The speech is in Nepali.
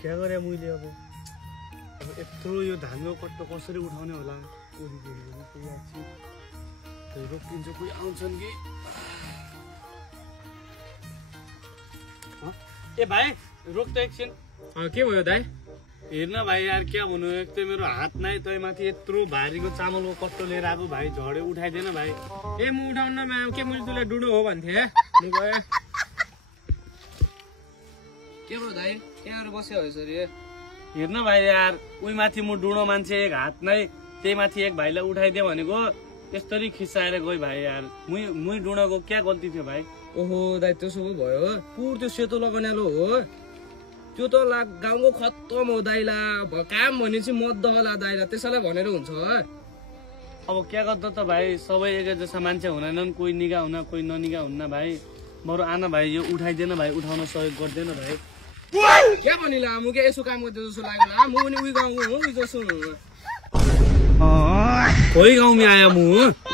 क्या गरे मैले अब यत्रो यो धानको कट्टो कसरी उठाउने होला रोकिन्छ कोही आउँछन् कि ए भाइ रोक त एकछिन के भयो दाइ हेर्न भाइ यार क्या भन्नु एक त मेरो हात नै तै माथि यत्रो भारीको चामलको कट्टो लिएर आएको भाइ झडे उठाइदिएन भाइ ए म उठाउन के मैले तुलाई डुडो हो भन्थे के भयो दाइ त्यहाँ बस्यो हो यसरी हेर्न भाइ यार उही माथि म डुडो मान्छे एक हात नै त्यही माथि एक भाइलाई उठाइदियो भनेको यसरी खिचाएर गयो भाइ यार मुई डुडाको क्या गल्ती थियो भाइ ओहो दाइ त्यसो भयो पुर त्यो सेतो लगाउनेलो हो त्यो त गाउँको खत्तम हो दाइला काम भनेपछि मद्द होला दाइला त्यसैलाई भनेर हुन्छ अब क्या गर्दा त भाइ सबै एक जसा मान्छे हुँदैनन् कोही निगा हुन कोही ननिगा हुन्न भाइ बरु आना भाइ यो उठाइदिएन भाइ उठाउन सहयोग गर्दैन भाइ क्या भनिला म के यसो काम गर्दै जस्तो लाग्यो म पनि उही गाउँको हो जसो कोही गाउँमा आया म